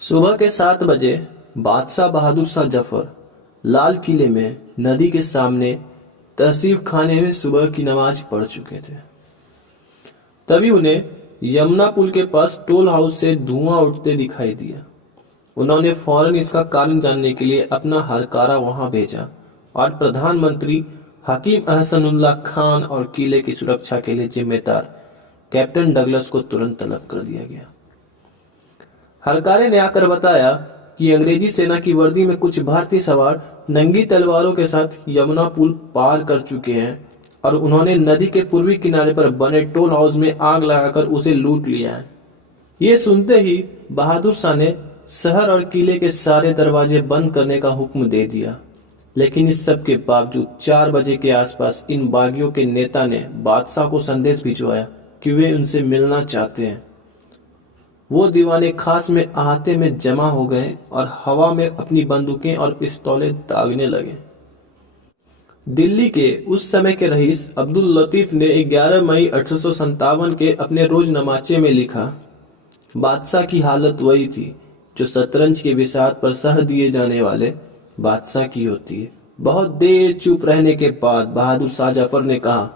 सुबह के 7 बजे बादशाह बहादुर शाह जफर लाल किले में नदी के सामने तहसीब खाने में सुबह की नमाज पढ़ चुके थे। तभी उन्हें यमुना पुल के पास टोल हाउस से धुआं उठते दिखाई दिया। उन्होंने फौरन इसका कारण जानने के लिए अपना हरकारा वहां भेजा और प्रधानमंत्री हकीम अहसनुल्लाह खान और किले की सुरक्षा के लिए जिम्मेदार कैप्टन डगलस को तुरंत तलब कर दिया गया। हरकारे ने आकर बताया कि अंग्रेजी सेना की वर्दी में कुछ भारतीय सवार नंगी तलवारों के साथ यमुना पुल पार कर चुके हैं और उन्होंने नदी के पूर्वी किनारे पर बने टोल हाउस में आग लगाकर उसे लूट लिया है। ये सुनते ही बहादुर शाह ने शहर और किले के सारे दरवाजे बंद करने का हुक्म दे दिया। लेकिन इस सब के बावजूद 4 बजे के आसपास इन बागियों के नेता ने बादशाह को संदेश भिजवाया कि वे उनसे मिलना चाहते हैं। वो दीवाने खास में अहाते में जमा हो गए और हवा में अपनी बंदूकें और पिस्तौलें दागने लगे। दिल्ली के उस समय के रईस अब्दुल लतीफ ने 11 मई 1857 के अपने रोजनामाचे में लिखा, बादशाह की हालत वही थी जो शतरंज के बिसात पर सह दिए जाने वाले बादशाह की होती है। बहुत देर चुप रहने के बाद बहादुर शाह जफर ने कहा,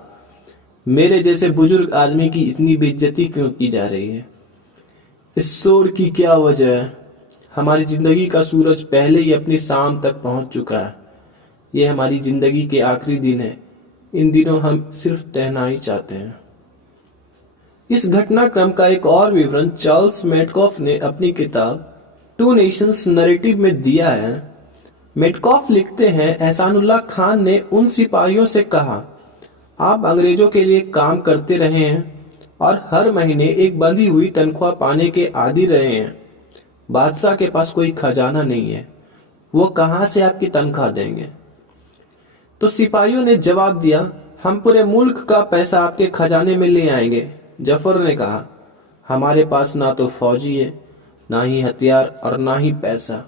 मेरे जैसे बुजुर्ग आदमी की इतनी बेइज्जती क्यों की जा रही है? इस शोर की क्या वजह है? हमारी जिंदगी का सूरज पहले ही अपनी शाम तक पहुंच चुका है। ये हमारी जिंदगी के आखिरी दिन है। इन दिनों हम सिर्फ तन्हाई चाहते हैं। इस घटनाक्रम का एक और विवरण चार्ल्स मेटकॉफ ने अपनी किताब टू नेशंस नैरेटिव में दिया है। मेटकॉफ लिखते हैं, एहसानुल्लाह खान ने उन सिपाहियों से कहा, आप अंग्रेजों के लिए काम करते रहे हैं और हर महीने एक बंधी हुई तनख्वाह पाने के आदी रहे हैं। बादशाह के पास कोई खजाना नहीं है, वो कहां से आपकी तनख्वाह देंगे? तो सिपाहियों ने जवाब दिया, हम पूरे मुल्क का पैसा आपके खजाने में ले आएंगे। जफर ने कहा, हमारे पास ना तो फौजी है, ना ही हथियार और ना ही पैसा।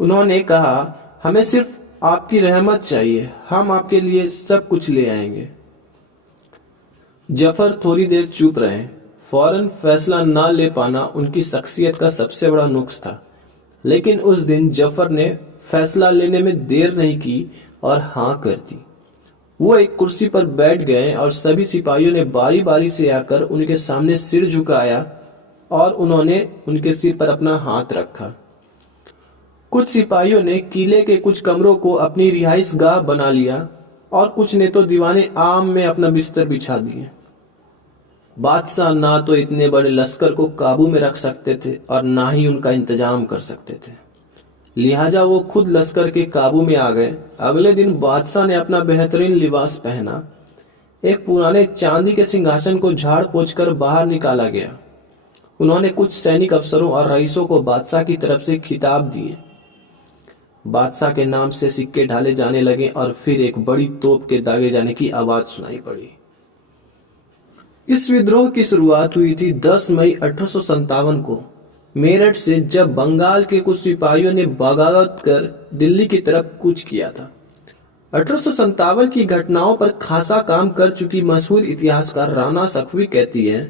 उन्होंने कहा, हमें सिर्फ आपकी रहमत चाहिए, हम आपके लिए सब कुछ ले आएंगे। जफर थोड़ी देर चुप रहे। फौरन फैसला ना ले पाना उनकी शख्सियत का सबसे बड़ा नुक्स था। लेकिन उस दिन जफर ने फैसला लेने में देर नहीं की और हाँ कर दी। वो एक कुर्सी पर बैठ गए और सभी सिपाहियों ने बारी बारी से आकर उनके सामने सिर झुकाया और उन्होंने उनके सिर पर अपना हाथ रखा। कुछ सिपाहियों ने किले के कुछ कमरों को अपनी रिहाइश गाह बना लिया और कुछ ने तो दीवाने आम में अपना बिस्तर बिछा दिए। बादशाह ना तो इतने बड़े लश्कर को काबू में रख सकते थे और ना ही उनका इंतजाम कर सकते थे, लिहाजा वो खुद लश्कर के काबू में आ गए। अगले दिन बादशाह ने अपना बेहतरीन लिबास पहना। एक पुराने चांदी के सिंहासन को झाड़ पोंछ कर बाहर निकाला गया। उन्होंने कुछ सैनिक अफसरों और रईसों को बादशाह की तरफ से खिताब दिए। बादशाह के नाम से सिक्के ढाले जाने लगे और फिर एक बड़ी तोप के दागे जाने की आवाज सुनाई पड़ी। इस विद्रोह की शुरुआत हुई थी 10 मई 1857 को मेरठ से, जब बंगाल के कुछ सिपाहियों ने बगावत कर दिल्ली की तरफ कूच किया था। 1857 की घटनाओं पर खासा काम कर चुकी मशहूर इतिहासकार राना सखवी कहती है,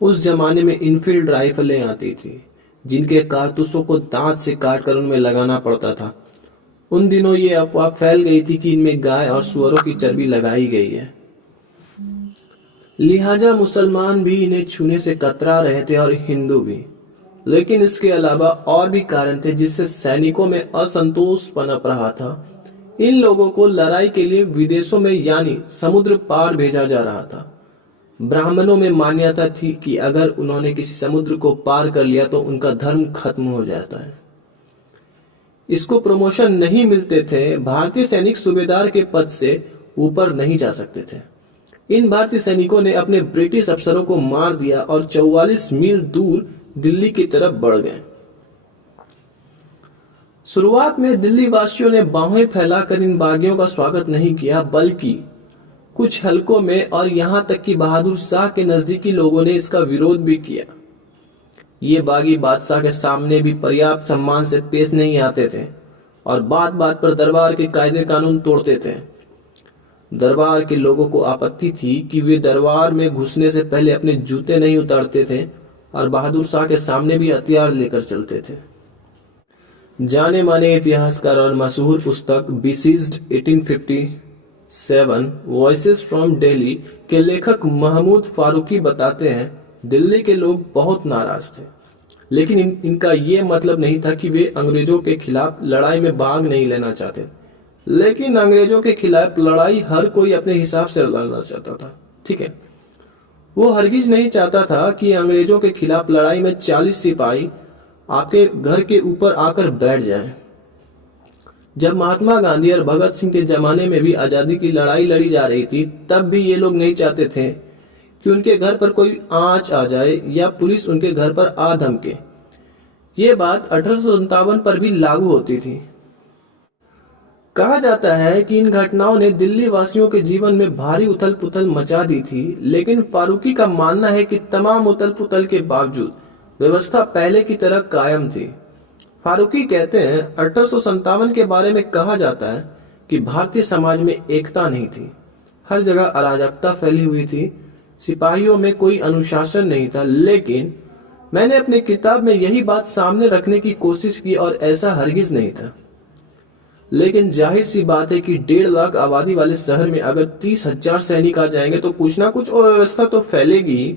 उस जमाने में इनफील्ड राइफलें आती थी जिनके कारतूसों को दांत से काटकर उनमें लगाना पड़ता था। उन दिनों ये अफवाह फैल गई थी कि इनमें गाय और सुअरों की चर्बी लगाई गई है, लिहाजा मुसलमान भी इन्हें छूने से कतरा रहे थे और हिंदू भी। लेकिन इसके अलावा और भी कारण थे जिससे सैनिकों में असंतोष पनप रहा था। इन लोगों को लड़ाई के लिए विदेशों में यानी समुद्र पार भेजा जा रहा था। ब्राह्मणों में मान्यता थी कि अगर उन्होंने किसी समुद्र को पार कर लिया तो उनका धर्म खत्म हो जाता है। इसको प्रमोशन नहीं मिलते थे। भारतीय सैनिक सूबेदार के पद से ऊपर नहीं जा सकते थे। इन भारतीय सैनिकों ने अपने ब्रिटिश अफसरों को मार दिया और 44 मील दूर दिल्ली की तरफ बढ़ गए। शुरुआत में दिल्ली वासियों ने बाहें फैलाकर इन बागियों का स्वागत नहीं किया, बल्कि कुछ हलकों में और यहां तक कि बहादुर शाह के नजदीकी लोगों ने इसका विरोध भी किया। ये बागी बादशाह के सामने भी पर्याप्त सम्मान से पेश नहीं आते थे और बात बात पर दरबार के कायदे कानून तोड़ते थे। दरबार के लोगों को आपत्ति थी कि वे दरबार में घुसने से पहले अपने जूते नहीं उतारते थे और बहादुर शाह के सामने भी हथियार लेकर चलते थे। जाने माने इतिहासकार और मशहूर पुस्तक बिसीज्ड 1857 वॉइसेस फ्रॉम दिल्ली के लेखक महमूद फारूकी बताते हैं, दिल्ली के लोग बहुत नाराज थे, लेकिन इनका ये मतलब नहीं था कि वे अंग्रेजों के खिलाफ लड़ाई में भाग नहीं लेना चाहते, लेकिन अंग्रेजों के खिलाफ लड़ाई हर कोई अपने हिसाब से लड़ना चाहता था। ठीक है, वो हरगिज नहीं चाहता था कि अंग्रेजों के खिलाफ लड़ाई में 40 सिपाही आपके घर के ऊपर आकर बैठ जाएं। जब महात्मा गांधी और भगत सिंह के जमाने में भी आजादी की लड़ाई लड़ी जा रही थी, तब भी ये लोग नहीं चाहते थे कि उनके घर पर कोई आंच आ जाए या पुलिस उनके घर पर आ धमके। ये बात 1857 पर भी लागू होती थी। कहा जाता है कि इन घटनाओं ने दिल्ली वासियों के जीवन में भारी उथल पुथल मचा दी थी, लेकिन फारूकी का मानना है कि तमाम उथल पुथल के बावजूद व्यवस्था पहले की तरह कायम थी। फारूकी कहते हैं, 1857 के बारे में कहा जाता है कि भारतीय समाज में एकता नहीं थी, हर जगह अराजकता फैली हुई थी, सिपाहियों में कोई अनुशासन नहीं था। लेकिन मैंने अपनी किताब में यही बात सामने रखने की कोशिश की और ऐसा हरगिज नहीं था। लेकिन जाहिर सी बात है कि 1.5 लाख आबादी वाले शहर में अगर 30,000 सैनिक आ जाएंगे तो कुछ ना कुछ अव्यवस्था तो फैलेगी।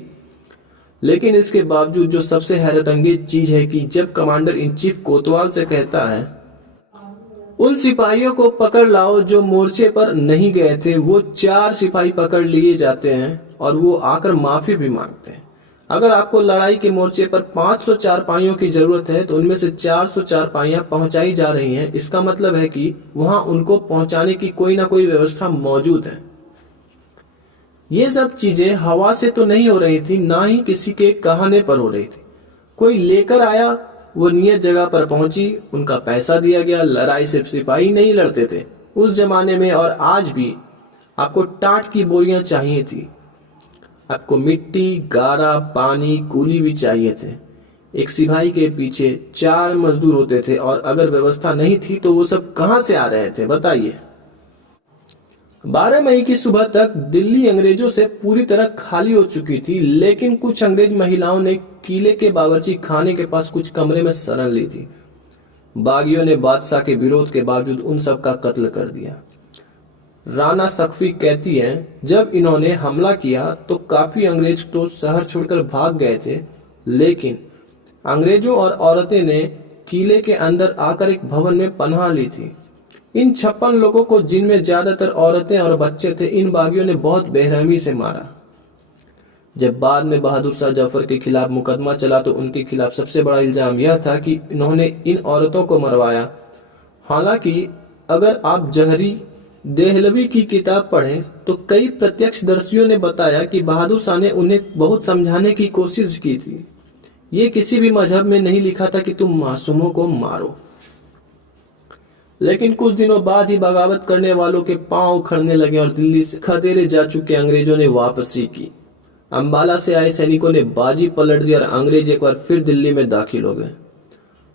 लेकिन इसके बावजूद जो सबसे हैरतअंगेज चीज है कि जब कमांडर इन चीफ कोतवाल से कहता है, उन सिपाहियों को पकड़ लाओ जो मोर्चे पर नहीं गए थे, वो 4 सिपाही पकड़ लिए जाते हैं और वो आकर माफी भी मांगते हैं। अगर आपको लड़ाई के मोर्चे पर 500 चारपाइयों की जरूरत है तो उनमें से 400 चारपाइयां पहुंचाई जा रही हैं। इसका मतलब है कि वहां उनको पहुंचाने की कोई ना कोई व्यवस्था मौजूद है। ये सब चीजें हवा से तो नहीं हो रही थी, ना ही किसी के कहने पर हो रही थी। कोई लेकर आया, वो नियत जगह पर पहुंची, उनका पैसा दिया गया। लड़ाई सिर्फ सिपाही नहीं लड़ते थे उस जमाने में, और आज भी आपको टाट की बोरियां चाहिए थी, आपको मिट्टी, गारा, पानी, कूली भी चाहिए थे। एक सिपाही के पीछे 4 मजदूर होते थे, और अगर व्यवस्था नहीं थी तो वो सब कहां से आ रहे थे बताइए। 12 मई की सुबह तक दिल्ली अंग्रेजों से पूरी तरह खाली हो चुकी थी, लेकिन कुछ अंग्रेज महिलाओं ने किले के बावर्ची खाने के पास कुछ कमरे में शरण ली थी। बागियों ने बादशाह के विरोध के बावजूद उन सब का कत्ल कर दिया। राना सकफी कहती हैं, जब इन्होंने हमला किया तो काफी अंग्रेज तो शहर छोड़कर भाग गए थे, लेकिन अंग्रेजों और औरतें ने किले के अंदर आकर एक भवन में पनाह ली थी। इन 56 लोगों को, जिनमें ज्यादातर औरतें और बच्चे थे, इन बागियों ने बहुत बेरहमी से मारा। जब बाद में बहादुर शाह जफर के खिलाफ मुकदमा चला तो उनके खिलाफ सबसे बड़ा इल्जाम यह था कि इन्होंने इन औरतों को मरवाया। हालांकि अगर आप जहरी देहलवी की किताब पढ़ें तो कई प्रत्यक्षदर्शियों ने बताया कि बहादुर शाह ने उन्हें बहुत समझाने की कोशिश की थी। ये किसी भी मजहब में नहीं लिखा था कि तुम मासूमों को मारो। लेकिन कुछ दिनों बाद ही बगावत करने वालों के पांव उखड़ने लगे और दिल्ली से खदेड़े जा चुके अंग्रेजों ने वापसी की। अंबाला से आए सैनिकों ने बाजी पलट दी और अंग्रेज एक बार फिर दिल्ली में दाखिल हो गए।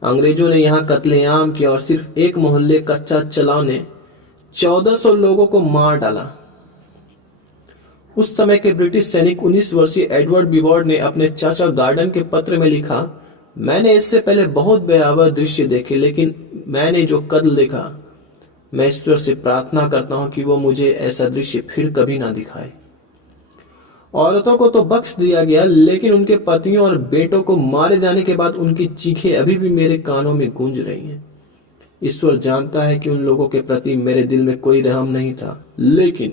अंग्रेजों ने यहाँ कत्लेआम किया और सिर्फ एक मोहल्ले कच्चा चलाव ने 1400 लोगों को मार डाला। उस समय के ब्रिटिश सैनिक 19 वर्षीय एडवर्ड बिवॉर्ड ने अपने चाचा गार्डन के पत्र में लिखा, मैंने इससे पहले बहुत भयावह दृश्य देखे, लेकिन मैंने जो कत्ल देखा, मैं ईश्वर से प्रार्थना करता हूं कि वो मुझे ऐसा दृश्य फिर कभी ना दिखाए। औरतों को तो बख्श दिया गया, लेकिन उनके पतियों और बेटों को मारे जाने के बाद उनकी चीखें अभी भी मेरे कानों में गूंज रही हैं। ईश्वर जानता है कि उन लोगों के प्रति मेरे दिल में कोई रहम नहीं था, लेकिन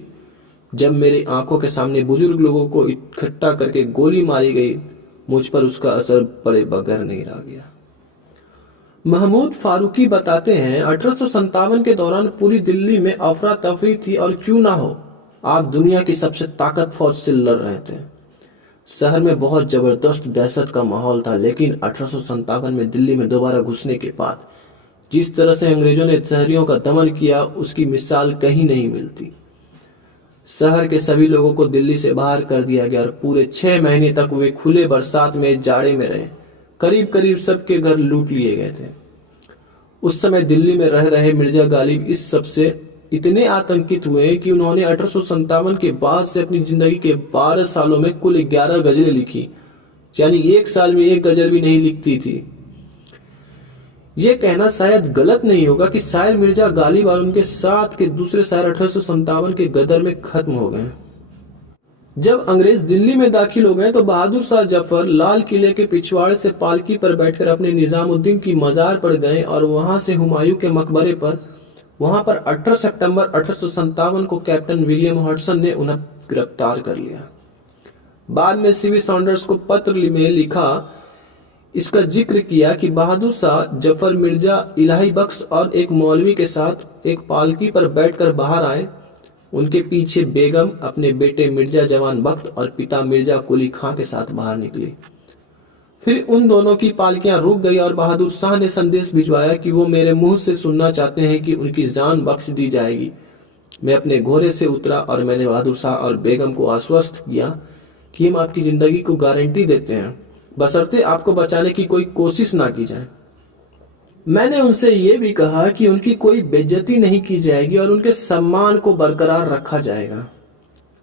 जब मेरी आंखों के सामने बुजुर्ग लोगों को इकट्ठा करके गोली मारी गई, मुझ पर उसका असर पड़े बगैर नहीं रह गया। महमूद फारूकी बताते हैं, 1857 के दौरान पूरी दिल्ली में अफरा तफरी थी, और क्यों ना हो, आप दुनिया की सबसे ताकत फौज से लड़ रहे थे। शहर में बहुत जबरदस्त दहशत का माहौल था, लेकिन 1857 में दिल्ली में दोबारा घुसने के बाद जिस तरह से अंग्रेजों ने शहरियों का दमन किया, उसकी मिसाल कहीं नहीं मिलती। शहर के सभी लोगों को दिल्ली से बाहर कर दिया गया और पूरे 6 महीने तक वे खुले बरसात में जाड़े में रहे। करीब करीब सबके घर लूट लिए गए थे। उस समय दिल्ली में रह रहे मिर्जा गालिब इस सबसे इतने आतंकित हुए कि उन्होंने 1857 के बाद से अपनी जिंदगी के 12 सालों में कुल 11 गजलें लिखी, यानी एक साल में एक गजल भी नहीं लिखती थी। यह कहना शायद गलत नहीं होगा कि शायर मिर्जा गालिब और उनके साथ के दूसरे शायर 1857 के गदर में खत्म हो गए। जब अंग्रेज दिल्ली में दाखिल हो गए तो बहादुर शाह जफर लाल किले के पिछवाड़े से पालकी पर बैठकर अपने निजामुद्दीन की मजार पर गए और वहां से हुमायूं के मकबरे पर। वहां पर 18 सितंबर 1857 को कैप्टन विलियम हडसन ने उन्हें गिरफ्तार कर लिया। बाद में सीवी सॉन्डर्स को पत्र में लिखा, इसका जिक्र किया कि बहादुर शाह जफर मिर्जा इलाही बख्श और एक मौलवी के साथ एक पालकी पर बैठकर बाहर आए। उनके पीछे बेगम अपने बेटे मिर्जा जवान बख्त और पिता मिर्जा कुली खां के साथ बाहर निकली। फिर उन दोनों की पालकियां रुक गई और बहादुर शाह ने संदेश भिजवाया कि वो मेरे मुंह से सुनना चाहते हैं कि उनकी जान बख्श दी जाएगी। मैं अपने घोड़े से उतरा और मैंने बहादुर शाह और बेगम को आश्वस्त किया कि हम आपकी जिंदगी को गारंटी देते हैं, बशर्ते आपको बचाने की कोई कोशिश ना की जाए। मैंने उनसे ये भी कहा कि उनकी कोई बेइज्जती नहीं की जाएगी और उनके सम्मान को बरकरार रखा जाएगा।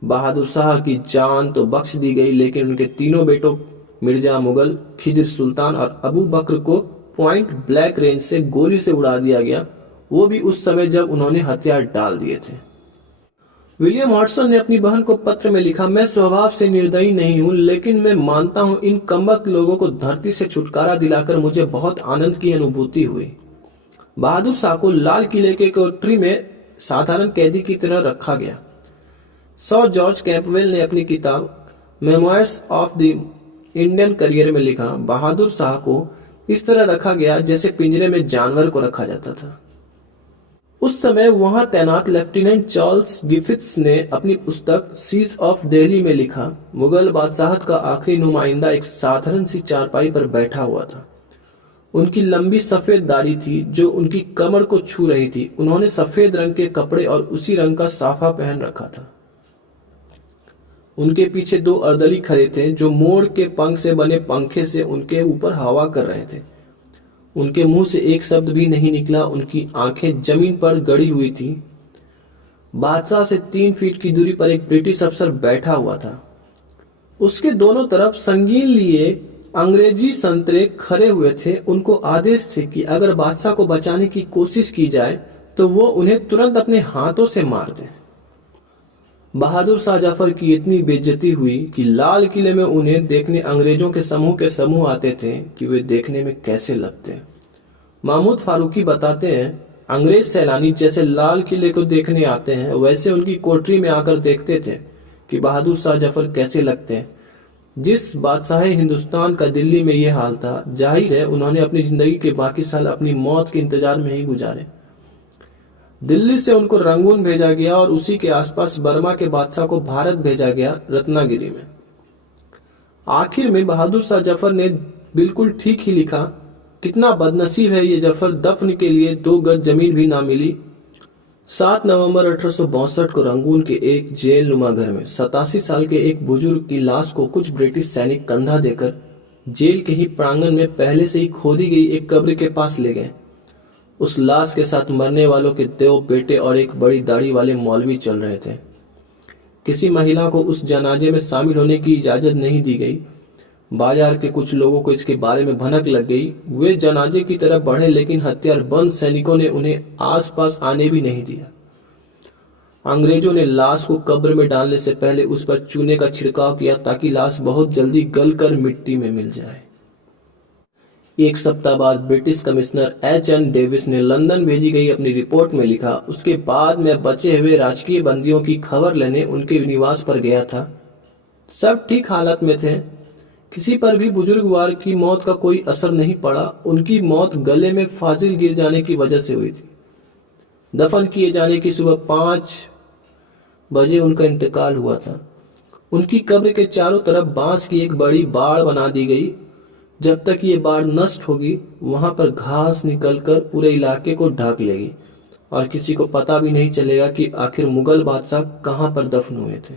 बहादुर शाह की जान तो बख्श दी गई, लेकिन उनके तीनों बेटों मिर्जा मुगल, खिजर सुल्तान और अबू बकर को पॉइंट ब्लैक रेंज से गोली से उड़ा दिया गया, वो भी उस समय जब उन्होंने हथियार डाल दिए थे। विलियम हॉटसन ने अपनी बहन को पत्र में लिखा, मैं स्वभाव से निर्दयी नहीं हूं, लेकिन मैं मानता हूं इन कमबख्त लोगों को धरती से छुटकारा दिलाकर मुझे बहुत आनंद की अनुभूति हुई। बहादुर शाह को लाल किले के कोठरी में साधारण कैदी की तरह रखा गया। सर जॉर्ज कैंपवेल ने अपनी किताब memoirs of the Indian career में लिखा, बहादुर शाह को इस तरह रखा गया जैसे पिंजरे में जानवर को रखा जाता था। उस समय वहां तैनात लेफ्टिनेंट चार्ल्स गिफिथ्स ने अपनी पुस्तक सीज ऑफ दिल्ली में लिखा, मुगल बादशाहत का आखिरी नुमाइंदा एक साधारण सी चारपाई पर बैठा हुआ था। उनकी लंबी सफेद दाढ़ी थी जो उनकी कमर को छू रही थी। उन्होंने सफेद रंग के कपड़े और उसी रंग का साफा पहन रखा था। उनके पीछे दो अर्दली खड़े थे जो मोर के पंख से बने पंखे से उनके ऊपर हवा कर रहे थे। उनके मुंह से एक शब्द भी नहीं निकला। उनकी आंखें जमीन पर गड़ी हुई थी। बादशाह से 3 फीट की दूरी पर एक ब्रिटिश अफसर बैठा हुआ था। उसके दोनों तरफ संगीन लिए अंग्रेजी संतरे खड़े हुए थे। उनको आदेश थे कि अगर बादशाह को बचाने की कोशिश की जाए तो वो उन्हें तुरंत अपने हाथों से मार दें। बहादुर शाह जफर की इतनी बेइज्जती हुई कि लाल किले में उन्हें देखने अंग्रेजों के समूह आते थे कि वे देखने में कैसे लगते। महमूद फारूकी बताते हैं, अंग्रेज सैलानी जैसे लाल किले को देखने आते हैं वैसे उनकी कोठरी में आकर देखते थे कि बहादुर शाह जफर कैसे लगते हैं। जिस बादशाह हिंदुस्तान का दिल्ली में यह हाल था, जाहिर है उन्होंने अपनी जिंदगी के बाकी साल अपनी मौत के इंतजार में ही गुजारे। दिल्ली से उनको रंगून भेजा गया और उसी के आसपास बर्मा के बादशाह को भारत भेजा गया, रत्नागिरी में। आखिर में बहादुर शाह जफर ने बिल्कुल ठीक ही लिखा, कितना बदनसीब है ये जफर, दफन के लिए 2 गज जमीन भी ना मिली। 7 नवंबर 1862 को रंगून के एक जेल नुमा घर में 87 साल के एक बुजुर्ग की लाश को कुछ ब्रिटिश सैनिक कंधा देकर जेल के ही प्रांगण में पहले से ही खोदी गई एक कब्र के पास ले गए। उस लाश के साथ मरने वालों के 2 बेटे और एक बड़ी दाढ़ी वाले मौलवी चल रहे थे। किसी महिला को उस जनाजे में शामिल होने की इजाजत नहीं दी गई। बाजार के कुछ लोगों को इसके बारे में भनक लग गई। वे जनाजे की तरफ बढ़े, लेकिन हथियारबंद सैनिकों ने उन्हें आसपास आने भी नहीं दिया। अंग्रेजों ने लाश को कब्र में डालने से पहले उस पर चूने का छिड़काव किया ताकि लाश बहुत जल्दी गलकर मिट्टी में मिल जाए। 1 सप्ताह बाद ब्रिटिश कमिश्नर H.N. डेविस ने लंदन भेजी गई अपनी रिपोर्ट में लिखा, उसके बाद मैं बचे हुए राजकीय बंदियों की खबर लेने उनके निवास पर गया था। सब ठीक हालत में थे। किसी पर भी बुजुर्गवार की मौत का कोई असर नहीं पड़ा। उनकी मौत गले में फाजिल गिर जाने की वजह से हुई थी। दफन किए जाने की सुबह 5 बजे उनका इंतकाल हुआ था। उनकी कब्र के चारों तरफ बांस की एक बड़ी बाड़ बना दी गई। जब तक ये बाढ़ नष्ट होगी वहां पर घास निकलकर पूरे इलाके को ढक लेगी और किसी को पता भी नहीं चलेगा कि आखिर मुगल बादशाह कहां पर दफन हुए थे।